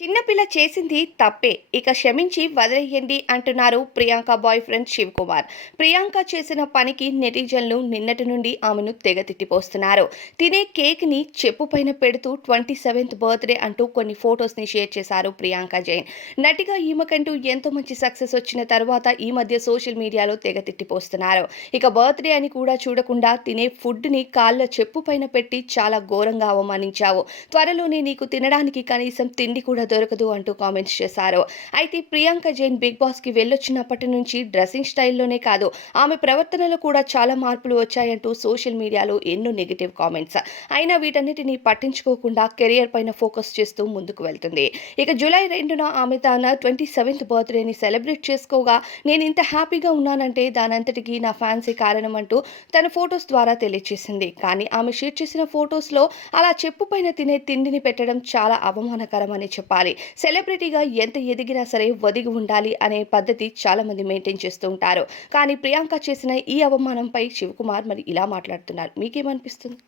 చిన్నపిల్ల చేసింది తప్పే. ఇక క్షమించి వదిలేయండి అంటున్నారు ప్రియాంక బాయ్ ఫ్రెండ్ శివ్ కుమార్. ప్రియాంక చేసిన పనికి నెటిజన్లు నిన్నటి నుండి ఆమెను తెగ తిట్టిపోస్తున్నారు. తినే కేక్ని చెప్పు పైన పెడుతూ ట్వంటీ సెవెంత్ బర్త్డే అంటూ కొన్ని ఫొటోస్ని షేర్ చేశారు ప్రియాంక జైన్. నటిగా ఈమెకంటూ ఎంతో మంచి సక్సెస్ వచ్చిన తర్వాత ఈ మధ్య సోషల్ మీడియాలో తెగ తిట్టిపోస్తున్నారు. ఇక బర్త్డే అని కూడా చూడకుండా తినే ఫుడ్ని కాళ్ళ చెప్పు పైన పెట్టి చాలా ఘోరంగా అవమానించావు. త్వరలోనే నీకు తినడానికి కనీసం తిండి కూడా దొరకదు అంటూ కామెంట్స్ చేశారు. అయితే ప్రియాంక జైన్ బిగ్ బాస్కి వెళ్ళొచ్చినప్పటి నుంచి డ్రెస్సింగ్ స్టైల్లోనే కాదు ఆమె ప్రవర్తనలో కూడా చాలా మార్పులు వచ్చాయంటూ సోషల్ మీడియాలో ఎన్నో నెగిటివ్ కామెంట్స్. అయినా వీటన్నిటిని పట్టించుకోకుండా కెరియర్ పైన ఫోకస్ చేస్తూ ముందుకు వెళ్తుంది. ఇక జూలై రెండున ఆమె తన ట్వంటీ సెవెంత్ బర్త్డేని సెలబ్రేట్ చేసుకోగా నేను ఇంత హ్యాపీగా ఉన్నానంటే దానంతటికీ నా ఫ్యాన్సీ కారణం అంటూ తన ఫొటోస్ ద్వారా తెలియజేసింది కానీ ఆమె షేర్ చేసిన ఫొటోస్లో అలా చెప్పు పైన తినే తిండిని పెట్టడం చాలా అవమానకరం అని చెప్పాలి. సెలబ్రిటీగా ఎంత ఎదిగినా సరే ఒదిగి ఉండాలి అనే పద్ధతి చాలా మంది మెయింటైన్ చేస్తూ ఉంటారు. కానీ ప్రియాంక చేసిన ఈ అవమానంపై శివకుమార్ మరి ఇలా మాట్లాడుతున్నారు. మీకేమనిపిస్తుంది?